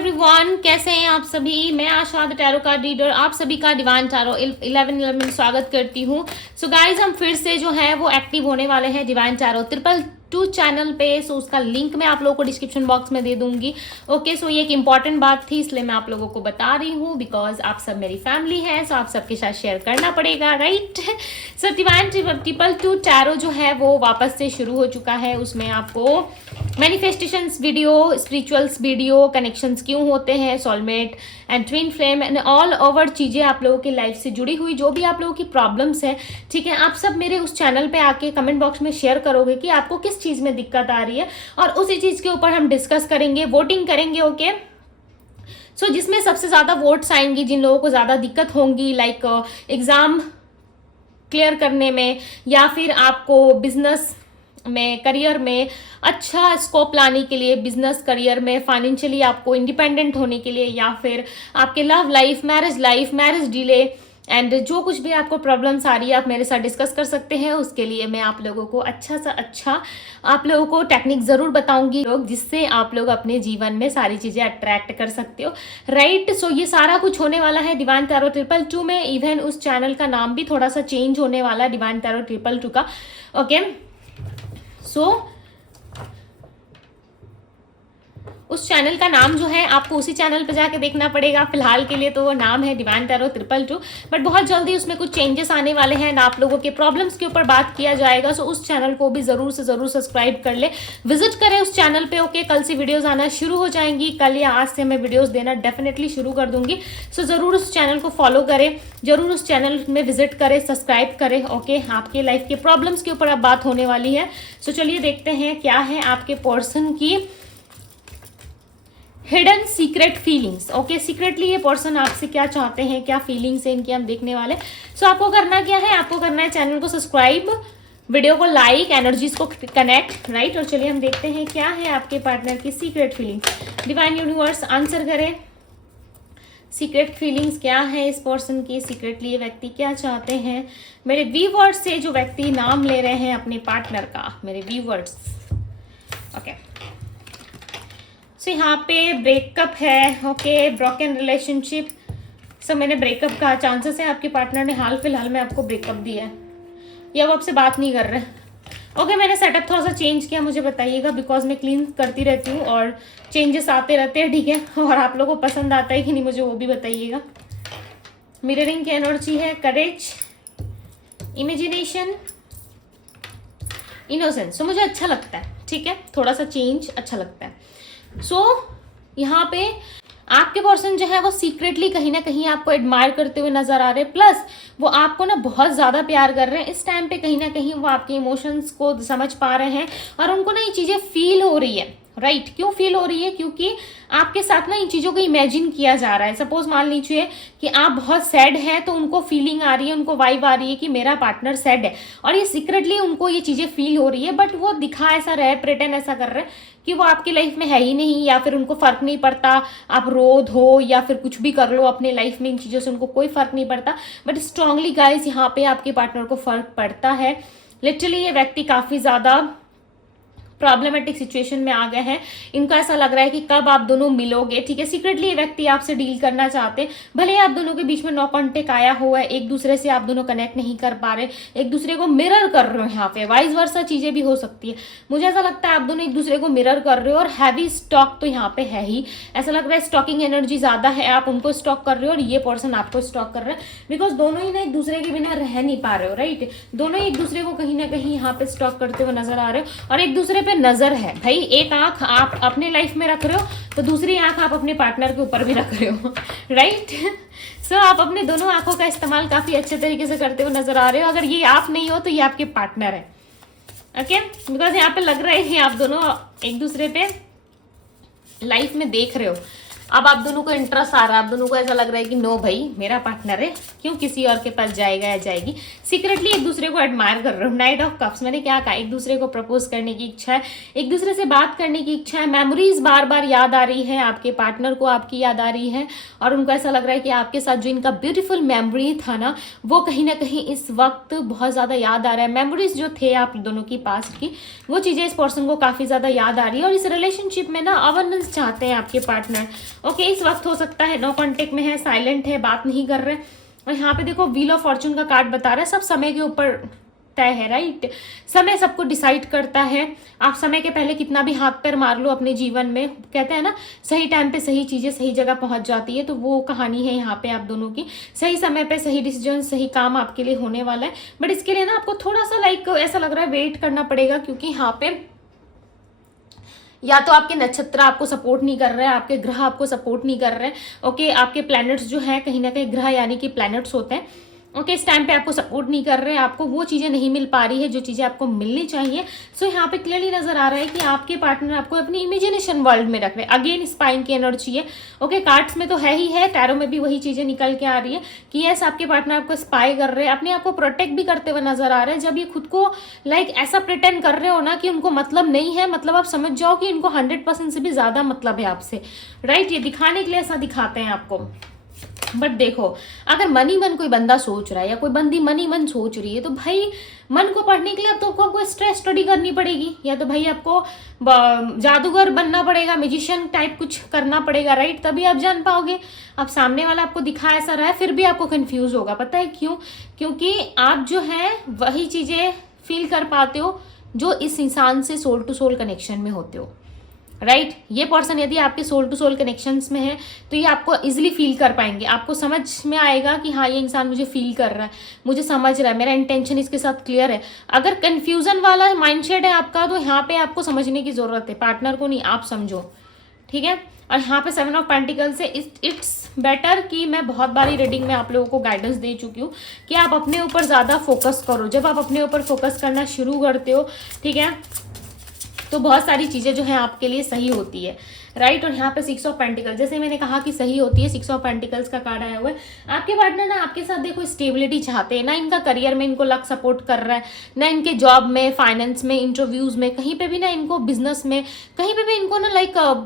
Everyone, कैसे हैं आप सभी। मैं आशा द टैरो कार्ड रीडर आप सभी का डिवाइन टैरो 11 में स्वागत करती हूँ। सो गाइज, हम फिर से जो है वो एक्टिव होने वाले हैं डिवाइन टैरो 222 चैनल पे। सो उसका लिंक मैं आप लोगों को डिस्क्रिप्शन बॉक्स में दे दूंगी। ओके, सो ये एक इंपॉर्टेंट बात थी, इसलिए मैं आप लोगों को बता रही हूँ बिकॉज आप सब मेरी फैमिली है। सो आप सबके साथ शेयर करना पड़ेगा, राइट। सो डिवाइन 222 टैरो जो है वो वापस से शुरू हो चुका है। उसमें आपको manifestations video, spirituals video, connections क्यों होते हैं, soulmate and twin flame and all over चीज़ें आप लोगों की लाइफ से जुड़ी हुई जो भी आप लोगों की प्रॉब्लम्स है, ठीक है, आप सब मेरे उस चैनल पे आके कमेंट बॉक्स में शेयर करोगे कि आपको किस चीज़ में दिक्कत आ रही है और उसी चीज़ के ऊपर हम डिस्कस करेंगे, वोटिंग करेंगे। ओके, सो जिसमें सबसे ज़्यादा वोट्स आएंगी, जिन लोगों को ज़्यादा दिक्कत होंगी लाइक एग्ज़ाम क्लियर करने में, या फिर आपको बिजनेस में, करियर में अच्छा स्कोप लाने के लिए, बिजनेस करियर में फाइनेंशियली आपको इंडिपेंडेंट होने के लिए, या फिर आपके love life, marriage delay and जो कुछ भी आपको प्रॉब्लम्स आ रही है आप मेरे साथ डिस्कस कर सकते हैं। उसके लिए मैं आप लोगों को अच्छा आप लोगों को टेक्निक ज़रूर बताऊंगी लोग, जिससे आप लोग अपने जीवन में सारी चीज़ें अट्रैक्ट कर सकते हो, राइट। सो ये सारा कुछ होने वाला है डिवाइन टैरो 222 में। इवन उस चैनल का नाम भी थोड़ा सा चेंज होने वाला है डिवाइन टैरो 222 का। ओके, सो उस चैनल का नाम जो है आपको उसी चैनल पे जाके देखना पड़ेगा। फिलहाल के लिए तो वो नाम है डिवाइन टैरो 222, बट बहुत जल्दी उसमें कुछ चेंजेस आने वाले हैं, आप लोगों के प्रॉब्लम्स के ऊपर बात किया जाएगा। सो उस चैनल को भी ज़रूर से ज़रूर सब्सक्राइब कर ले, विजिट करें उस चैनल पे। ओके, कल से वीडियोज़ आना शुरू हो जाएंगी, कल या आज से मैं वीडियोज़ देना डेफिनेटली शुरू कर दूंगी। सो ज़रूर उस चैनल को फॉलो करें, जरूर उस चैनल में विजिट करें, सब्सक्राइब करें। ओके, आपके लाइफ के प्रॉब्लम्स के ऊपर अब बात होने वाली है। सो चलिए देखते हैं क्या है आपके पर्सन की hidden secret feelings. Okay, secretly ये पर्सन आपसे क्या चाहते हैं, क्या फीलिंग्स है इनकी, हम देखने वाले। सो आपको करना क्या है, आपको करना है चैनल को सब्सक्राइब, वीडियो को लाइक, एनर्जीज को कनेक्ट, राइट। और चलिए हम देखते हैं क्या है आपके पार्टनर की secret feelings. Divine universe answer करें, सीक्रेट फीलिंग्स क्या है इस पर्सन की, सीक्रेटली ये व्यक्ति क्या चाहते हैं। मेरे व्यूवर्स से जो व्यक्ति नाम ले रहे हैं अपने पार्टनर का, मेरे व्यूवर्स। ओके, सो यहाँ पे ब्रेकअप है। Okay, broken relationship. सो मैंने ब्रेकअप का चांसेस है, आपके पार्टनर ने हाल फिलहाल में आपको ब्रेकअप दिया है या वो आपसे बात नहीं कर रहे। ओके, मैंने सेटअप थोड़ा सा चेंज किया, मुझे बताइएगा बिकॉज मैं क्लीन करती रहती हूँ और चेंजेस आते रहते हैं, ठीक है। और आप लोगों को पसंद आता है कि नहीं मुझे वो भी बताइएगा। मिररिंग की एनर्जी है, करेज, इमेजिनेशन, इनोसेंस। सो मुझे अच्छा लगता है, ठीक है, थोड़ा सा चेंज अच्छा लगता है। सो यहाँ पे आपके पर्सन जो है वो सीक्रेटली कहीं ना कहीं आपको एडमायर करते हुए नजर आ रहे हैं, प्लस वो आपको ना बहुत ज़्यादा प्यार कर रहे हैं। इस टाइम पे कहीं ना कहीं वो आपके इमोशंस को समझ पा रहे हैं और उनको ना ये चीज़ें फील हो रही है, राइट। क्यों फील हो रही है, क्योंकि आपके साथ ना इन चीज़ों को इमेजिन किया जा रहा है। सपोज मान लीजिए कि आप बहुत सैड हैं तो उनको फीलिंग आ रही है, उनको वाइब आ रही है कि मेरा पार्टनर सैड है, और ये सीक्रेटली उनको ये चीज़ें फील हो रही है, बट वो दिखा ऐसा रहे, प्रिटेंड ऐसा कर रहे हैं कि वो आपकी लाइफ में है ही नहीं, या फिर उनको फर्क नहीं पड़ता आप रो धो या फिर कुछ भी कर लो अपने लाइफ में, इन चीज़ों से उनको कोई फर्क नहीं पड़ता। बट स्ट्रांगली गाइस यहाँ पे आपके पार्टनर को फर्क पड़ता है। लिटरली ये व्यक्ति काफ़ी ज़्यादा प्रॉब्लमेटिक सिचुएशन में आ गए हैं। इनको ऐसा लग रहा है कि कब आप दोनों मिलोगे, ठीक है। सीक्रेटली ये व्यक्ति आपसे डील करना चाहते हैं, भले आप दोनों के बीच में नो कॉन्टेक्ट आया हुआ है, एक दूसरे से आप दोनों कनेक्ट नहीं कर पा रहे, एक दूसरे को मिरर कर रहे हो। यहाँ पे वाइस वर्सा चीजें भी हो सकती है। मुझे ऐसा लगता है आप दोनों एक दूसरे को मिरर कर रहे हो, और हैवी स्टॉक तो यहाँ पे है ही। ऐसा लग रहा है स्टॉकिंग एनर्जी ज्यादा है, आप उनको स्टॉक कर रहे हो और ये पर्सन आपको स्टॉक कर रहे हैं, बिकॉज दोनों ही ना एक दूसरे के बिना रह नहीं पा रहे हो, राइट। दोनों ही एक दूसरे को कहीं ना कहीं यहाँ पे स्टॉक करते हुए नजर आ रहे हो, और एक दूसरे पे नजर है। भाई एक आंख आप अपने लाइफ में रख रहे हो तो दूसरी आंख आप अपने पार्टनर के ऊपर भी रख रहे हो, राइट। सो आप अपने दोनों आंखों का इस्तेमाल काफी अच्छे तरीके से करते हुए नजर आ रहे हो। अगर ये आप नहीं हो तो ये आपके पार्टनर है, ओके, बिकॉज यहाँ पे लग रहा है कि आप दोनों एक दूसरे पे लाइफ में देख रहे हो। अब आप दोनों को इंटरेस्ट आ रहा है, आप दोनों को ऐसा लग रहा है कि नो भाई मेरा पार्टनर है, क्यों किसी और के पास जाएगा या जाएगी, सीक्रेटली एक दूसरे को एडमायर कर रहे हो। नाइट ऑफ कप्स, मैंने क्या कहा, एक दूसरे को प्रपोज करने की इच्छा है, एक दूसरे से बात करने की इच्छा है, मेमोरीज बार बार याद आ रही है, आपके पार्टनर को आपकी याद आ रही है और उनको ऐसा लग रहा है कि आपके साथ जो इनका ब्यूटीफुल मेमोरी था ना वो कहीं ना कहीं इस वक्त बहुत ज़्यादा याद आ रहा है। मेमोरीज जो थे आप दोनों की पास्ट की, वो चीज़ें इस पर्सन को काफ़ी ज़्यादा याद आ रही है और इस रिलेशनशिप में ना अवेयरनेस चाहते हैं आपके पार्टनर। ओके, इस वक्त हो सकता है नो कॉन्टेक्ट में है, साइलेंट है, बात नहीं कर रहे। और यहाँ पे देखो व्हील ऑफ फॉर्चून का कार्ड बता रहा है सब समय के ऊपर तय है, राइट। समय सबको डिसाइड करता है। आप समय के पहले कितना भी हाथ पैर मार लो अपने जीवन में, कहते हैं ना सही टाइम पे सही चीजें सही जगह पहुंच जाती है, तो वो कहानी है यहाँ पे आप दोनों की। सही समय पे सही डिसीजन, सही काम आपके लिए होने वाला है। बट इसके लिए ना आपको थोड़ा सा ऐसा लग रहा है वेट करना पड़ेगा, क्योंकि यहाँ पे या तो आपके नक्षत्र आपको सपोर्ट नहीं कर रहे हैं, आपके ग्रह आपको सपोर्ट नहीं कर रहे हैं। ओके, आपके प्लैनेट्स जो है कहीं ना कहीं ग्रह यानी कि प्लैनेट्स होते हैं, ओके, इस टाइम पे आपको सपोर्ट नहीं कर रहे हैं, आपको वो चीज़ें नहीं मिल पा रही है जो चीज़ें आपको मिलनी चाहिए। सो यहाँ पे क्लियरली नजर आ रहा है कि आपके पार्टनर आपको अपनी इमेजिनेशन वर्ल्ड में रख रहे हैं। अगेन स्पाइन की एनर्जी है। ओके, कार्ड्स में तो है ही है, टैरो में भी वही चीज़ें निकल के आ रही है कि यस आपके पार्टनर आपको स्पाई कर रहे हैं, अपने आप को प्रोटेक्ट भी करते हुए नजर आ रहे हैं। जब ये खुद को ऐसा प्रिटेंड कर रहे हो ना कि उनको मतलब नहीं है, मतलब आप समझ जाओ कि इनको 100% से भी ज्यादा मतलब है आपसे, राइट। ये दिखाने के लिए ऐसा दिखाते हैं आपको। बट देखो, अगर मन ही मन कोई बंदा सोच रहा है या कोई बंदी मन ही मन सोच रही है, तो भाई मन को पढ़ने के लिए अब तो आपको स्ट्रेस स्टडी करनी पड़ेगी, या तो भाई आपको जादूगर बनना पड़ेगा, म्यूजिशियन टाइप कुछ करना पड़ेगा, राइट। तभी आप जान पाओगे। अब सामने वाला आपको दिखा ऐसा रहा है, फिर भी आपको कंफ्यूज होगा। पता है क्यों? क्योंकि आप जो है वही चीजें फील कर पाते हो जो इस इंसान से सोल टू सोल कनेक्शन में होते हो, राइट। ये पर्सन यदि आपके सोल टू सोल कनेक्शंस में है तो ये आपको इजीली फील कर पाएंगे, आपको समझ में आएगा कि हाँ ये इंसान मुझे फील कर रहा है, मुझे समझ रहा है, मेरा इंटेंशन इसके साथ क्लियर है। अगर कंफ्यूजन वाला माइंडसेट है आपका तो यहाँ पे आपको समझने की जरूरत है, पार्टनर को नहीं, आप समझो, ठीक है। और यहाँ पे 7 ऑफ पेंटिकल से इट्स बेटर कि मैं बहुत बारी रीडिंग में आप लोगों को गाइडेंस दे चुकी हूँ कि आप अपने ऊपर ज़्यादा फोकस करो। जब आप अपने ऊपर फोकस करना शुरू करते हो, ठीक है, तो बहुत सारी चीज़ें जो है आपके लिए सही होती है, राइट। और यहाँ पे 6 ऑफ पेंटिकल्स, जैसे मैंने कहा कि सही होती है, 6 ऑफ पेंटिकल्स का कार्ड आया हुआ है। आपके पार्टनर ना आपके साथ देखो स्टेबिलिटी चाहते हैं, ना इनका करियर में इनको लक सपोर्ट कर रहा है, ना इनके जॉब में, फाइनेंस में, इंटरव्यूज में, कहीं पे भी ना इनको, बिजनेस में कहीं पे भी इनको ना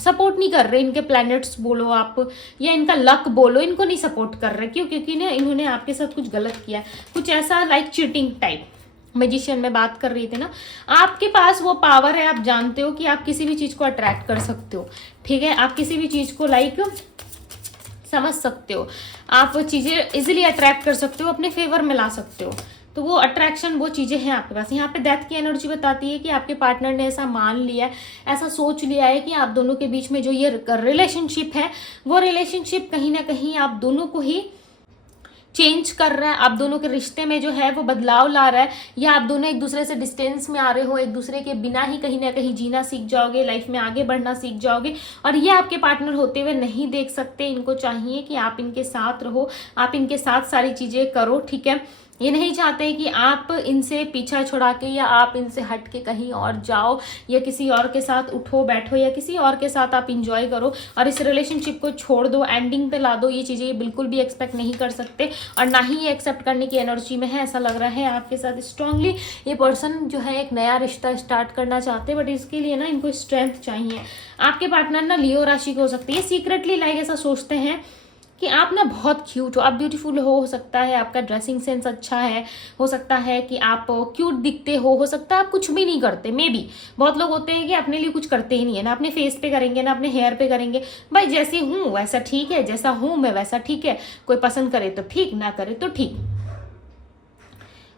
सपोर्ट नहीं कर रहे। इनके प्लैनेट्स बोलो आप या इनका लक बोलो, इनको नहीं सपोर्ट कर रहे। क्यों? क्योंकि ना इन्होंने आपके साथ कुछ गलत किया, कुछ ऐसा चीटिंग टाइप। मैजिशियन में बात कर रही थी ना, आपके पास वो पावर है, आप जानते हो कि आप किसी भी चीज को अट्रैक्ट कर सकते हो, ठीक है। आप किसी भी चीज को समझ सकते हो, आप वो चीजें इजीली अट्रैक्ट कर सकते हो, अपने फेवर में ला सकते हो। तो वो अट्रैक्शन, वो चीजें हैं आपके पास। यहाँ पे डेथ की एनर्जी बताती है कि आपके पार्टनर ने ऐसा मान लिया है, ऐसा सोच लिया है कि आप दोनों के बीच में जो ये रिलेशनशिप है, वो रिलेशनशिप कहीं ना कहीं आप दोनों को ही चेंज कर रहा है, आप दोनों के रिश्ते में जो है वो बदलाव ला रहा है, या आप दोनों एक दूसरे से डिस्टेंस में आ रहे हो, एक दूसरे के बिना ही कहीं ना कहीं जीना सीख जाओगे, लाइफ में आगे बढ़ना सीख जाओगे। और ये आपके पार्टनर होते हुए नहीं देख सकते, इनको चाहिए कि आप इनके साथ रहो, आप इनके साथ सारी चीजें करो, ठीक है। ये नहीं चाहते कि आप इनसे पीछा छुड़ा के या आप इनसे हट के कहीं और जाओ, या किसी और के साथ उठो बैठो, या किसी और के साथ आप इंजॉय करो और इस रिलेशनशिप को छोड़ दो, एंडिंग पे ला दो। ये चीज़ें ये बिल्कुल भी एक्सपेक्ट नहीं कर सकते और ना ही ये एक्सेप्ट करने की एनर्जी में है। ऐसा लग रहा है आपके साथ स्ट्रांगली ये पर्सन जो है एक नया रिश्ता स्टार्ट करना चाहते हैं, बट इसके लिए ना इनको स्ट्रेंथ चाहिए। आपके पार्टनर ना लियो राशि के हो सकती है, सीक्रेटली ऐसा सोचते हैं कि आप ना बहुत क्यूट हो, आप ब्यूटीफुल हो सकता है आपका ड्रेसिंग सेंस अच्छा है, हो सकता है कि आप क्यूट दिखते हो सकता है आप कुछ भी नहीं करते। मे बी बहुत लोग होते हैं कि अपने लिए कुछ करते ही नहीं है, ना अपने फेस पे करेंगे ना अपने हेयर पे करेंगे। भाई जैसी हूँ वैसा ठीक है, जैसा हूँ मैं वैसा ठीक है, कोई पसंद करे तो ठीक, ना करे तो ठीक,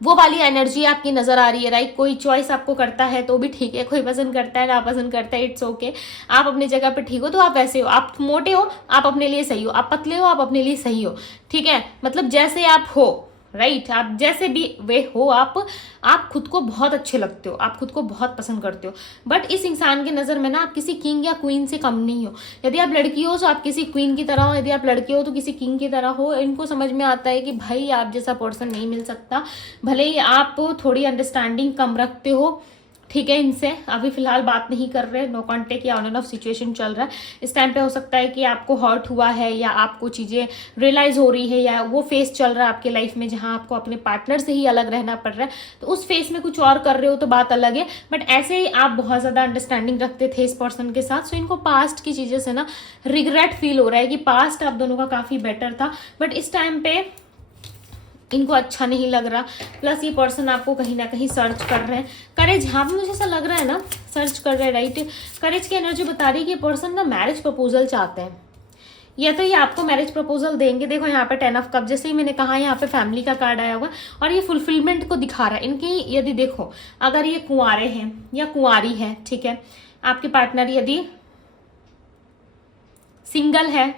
वो वाली एनर्जी आपकी नजर आ रही है, राइट। कोई चॉइस आपको करता है तो भी ठीक है, कोई पसंद करता है ना पसंद करता है, इट्स ओके। आप अपनी जगह पे ठीक हो तो आप वैसे हो, आप मोटे हो आप अपने लिए सही हो, आप पतले हो आप अपने लिए सही हो, ठीक है। मतलब जैसे आप हो, राइट, आप जैसे भी वे हो, आप खुद को बहुत अच्छे लगते हो, आप खुद को बहुत पसंद करते हो। बट इस इंसान की नज़र में ना आप किसी किंग या क्वीन से कम नहीं हो। यदि आप लड़की हो तो आप किसी क्वीन की तरह हो, यदि आप लड़के हो तो किसी किंग की तरह हो। इनको समझ में आता है कि भाई आप जैसा पर्सन नहीं मिल सकता, भले ही आप थोड़ी अंडरस्टैंडिंग कम रखते हो, ठीक है, इनसे अभी फिलहाल बात नहीं कर रहे, नो कॉन्टेक्ट या ऑन एंड ऑफ सिचुएशन चल रहा है। इस टाइम पे हो सकता है कि आपको हर्ट हुआ है या आपको चीज़ें रियलाइज़ हो रही है या वो फेस चल रहा है आपके लाइफ में जहाँ आपको अपने पार्टनर से ही अलग रहना पड़ रहा है, तो उस फेस में कुछ और कर रहे हो तो बात अलग है। बट ऐसे ही आप बहुत ज़्यादा अंडरस्टैंडिंग रखते थे इस पर्सन के साथ, सो इनको पास्ट की चीज़ें से ना रिग्रेट फील हो रहा है कि पास्ट आप दोनों का काफ़ी बेटर था, बट इस टाइम पे इनको अच्छा नहीं लग रहा। प्लस ये पर्सन आपको कहीं ना कहीं सर्च कर रहे हैं। करेज, हाँ भी मुझे ऐसा लग रहा है ना, सर्च कर रहे हैं, राइट। करेज की एनर्जी बता रही है कि ये पर्सन ना मैरिज प्रपोजल चाहते हैं, या तो ये आपको मैरिज प्रपोजल देंगे। देखो यहाँ पे 10 ऑफ कप, जैसे ही मैंने कहा यहाँ पे फैमिली का कार्ड आया हुआ और ये फुलफिलमेंट को दिखा रहा है इनकी। यदि देखो अगर ये कुंवारे हैं या कुंवारी है, ठीक है, आपके पार्टनर यदि सिंगल है,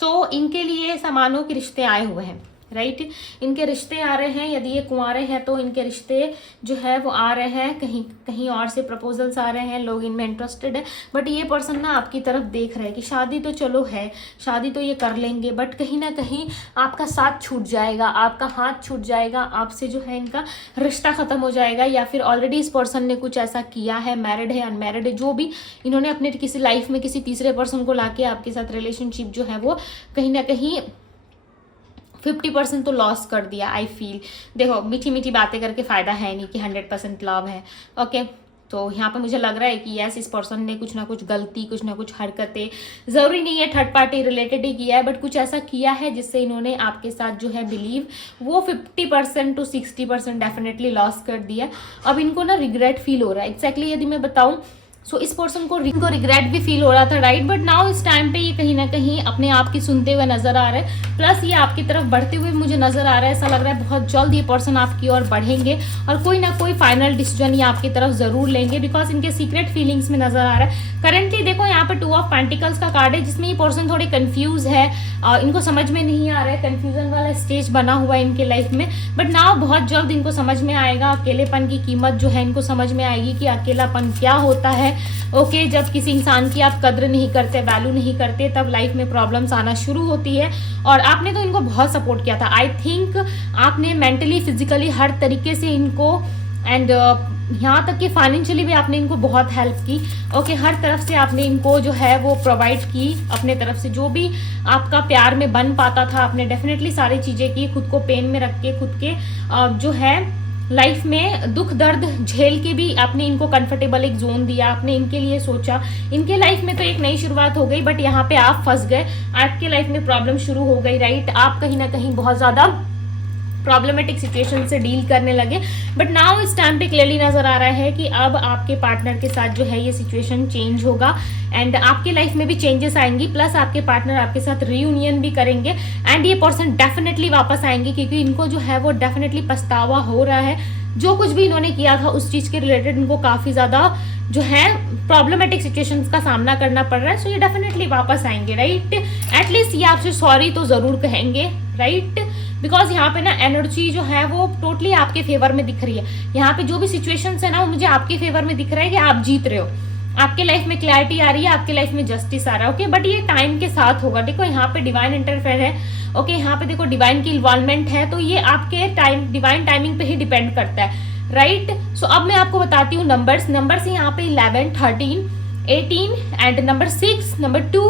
तो इनके लिए सामानों के रिश्ते आए हुए हैं, राइट। इनके रिश्ते आ रहे हैं। यदि ये कुंवारे हैं तो इनके रिश्ते जो है वो आ रहे हैं, कहीं कहीं और से प्रपोजल्स आ रहे हैं, लोग इनमें इंटरेस्टेड है। बट ये पर्सन ना आपकी तरफ देख रहे हैं कि शादी तो चलो है, शादी तो ये कर लेंगे, बट कहीं ना कहीं आपका साथ छूट जाएगा, आपका हाथ छूट जाएगा, आपसे जो है इनका रिश्ता ख़त्म हो जाएगा। या फिर ऑलरेडी इस पर्सन ने कुछ ऐसा किया है, मैरिड है, अनमैरिड है, जो भी, इन्होंने अपने किसी लाइफ में किसी तीसरे पर्सन को लाके आपके साथ रिलेशनशिप जो है वो कहीं ना कहीं 50% तो लॉस कर दिया, आई फील। देखो मीठी मीठी बातें करके फ़ायदा है नहीं कि 100% लव है, ओके। तो यहाँ पे मुझे लग रहा है कि यस, इस पर्सन ने कुछ ना कुछ गलती, कुछ ना कुछ हरकतें, ज़रूरी नहीं है थर्ड पार्टी रिलेटेड ही किया है, बट कुछ ऐसा किया है जिससे इन्होंने आपके साथ जो है बिलीव वो 50% to 60% डेफिनेटली लॉस कर दिया। अब इनको ना रिग्रेट फील हो रहा है। एक्जैक्टली यदि मैं बताऊँ, सो इस पर्सन को रिग्रेट भी फील हो रहा था, राइट। बट नाउ इस टाइम पे ये कहीं ना कहीं अपने आप की सुनते हुए नजर आ रहे हैं। प्लस ये आपकी तरफ बढ़ते हुए मुझे नजर आ रहा है। ऐसा लग रहा है बहुत जल्द ये पर्सन आपकी ओर बढ़ेंगे और कोई ना कोई फाइनल डिसीजन ये आपकी तरफ जरूर लेंगे, बिकॉज इनके सीक्रेट फीलिंग्स में नजर आ रहा है। करेंटली देखो यहाँ पे 2 ऑफ पेंटिकल्स का कार्ड है, जिसमें ये पर्सन थोड़े कंफ्यूज है, इनको समझ में नहीं आ रहा है, कंफ्यूजन वाला स्टेज बना हुआ है इनके लाइफ में। बट नाउ बहुत जल्द इनको समझ में आएगा, अकेलेपन की कीमत जो है इनको समझ में आएगी कि अकेलापन क्या होता है। ओके, जब किसी इंसान की आप कद्र नहीं करते, वैल्यू नहीं करते, तब लाइफ में प्रॉब्लम्स आना शुरू होती है। और आपने तो इनको बहुत सपोर्ट किया था, आई थिंक आपने मेंटली, फिजिकली, हर तरीके से इनको, एंड यहाँ तक कि फाइनेंशियली भी आपने इनको बहुत हेल्प की। ओके, हर तरफ से आपने इनको जो है वो प्रोवाइड की अपने तरफ से, जो भी आपका प्यार में बन पाता था आपने डेफिनेटली सारी चीज़ें की, खुद को पेन में रख के, खुद के जो है लाइफ में दुख दर्द झेल के भी आपने इनको कंफर्टेबल एक जोन दिया, आपने इनके लिए सोचा। इनके लाइफ में तो एक नई शुरुआत हो गई, बट यहाँ पे आप फंस गए, आपके लाइफ में प्रॉब्लम शुरू हो गई, राइट। आप कहीं ना कहीं बहुत ज़्यादा प्रॉब्लमेटिक सिचुएशन से डील करने लगे। बट नाउ इस टाइम पे क्लियरली नजर आ रहा है कि अब आपके पार्टनर के साथ जो है ये सिचुएशन चेंज होगा एंड आपके लाइफ में भी चेंजेस आएंगी। प्लस आपके पार्टनर आपके साथ रीयूनियन भी करेंगे एंड ये पर्सन डेफिनेटली वापस आएंगे, क्योंकि इनको जो है वो डेफिनेटली पछतावा हो रहा है। जो कुछ भी इन्होंने किया था उस चीज़ के रिलेटेड इनको काफ़ी ज़्यादा जो है प्रॉब्लमेटिक सिचुएशंस का सामना करना पड़ रहा है। सो ये डेफिनेटली वापस आएंगे, राइट। एटलीस्ट ये आपसे सॉरी तो ज़रूर कहेंगे, राइट, बिकॉज यहाँ पे ना एनर्जी जो है वो टोटली आपके फेवर में दिख रही है। यहाँ पे जो भी सिचुएशंस है ना वो मुझे आपके फेवर में दिख रहा है कि आप जीत रहे हो, आपके लाइफ में क्लैरिटी आ रही है, आपके लाइफ में जस्टिस आ रहा है। ओके, बट ये टाइम के साथ होगा। देखो यहाँ पे डिवाइन इंटरफेयर है, ओके, यहाँ पे देखो डिवाइन की इन्वॉल्वमेंट है, तो ये आपके डिवाइन टाइमिंग पे ही डिपेंड करता है, राइट। सो अब मैं आपको बताती हूँ नंबर्स यहाँ पे 11, 13, 18 and number 6, number 2,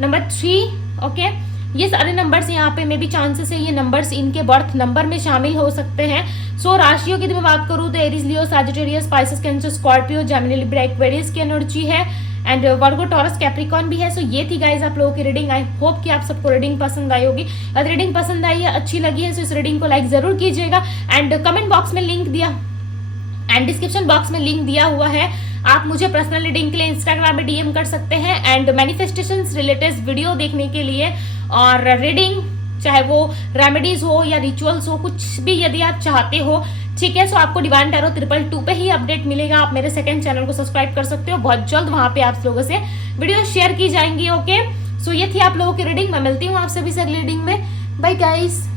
number 3, okay. ये सारे नंबर्स यहाँ पे मे भी चांसेस है ये नंबर्स इनके बर्थ नंबर में शामिल हो सकते हैं। सो राशियों की मैं बात करूँ तो Aries, Leo, Sagittarius, Pisces, Cancer, Scorpio, Gemini, Libra, Aquarius की एनर्जी है एंड वर्गो, टॉरस, कैप्रिकॉर्न भी है। सो ये थी गाइज आप लोगों की रीडिंग। आई होप कि आप सबको रीडिंग पसंद आई होगी। अगर रीडिंग पसंद आई है, अच्छी लगी है, तो इस रीडिंग को लाइक जरूर कीजिएगा एंड कमेंट बॉक्स में लिंक दिया एंड डिस्क्रिप्शन बॉक्स में लिंक दिया हुआ है। आप मुझे पर्सनल रीडिंग के लिए इंस्टाग्राम में डीएम कर सकते हैं एंड मैनिफेस्टेशंस रिलेटेड वीडियो देखने के लिए और रीडिंग, चाहे वो रेमेडीज हो या रिचुअल्स हो, कुछ भी यदि आप चाहते हो, ठीक है। सो आपको डिवाइन टैरो 222 पे ही अपडेट मिलेगा। आप मेरे सेकंड चैनल को सब्सक्राइब कर सकते हो, बहुत जल्द वहां पे आप लोगों से वीडियो शेयर की जाएंगी, ओके। सो ये थी आप लोगों की रीडिंग। मैं मिलती हूँ आप सभी से अगली रीडिंग में। Bye guys.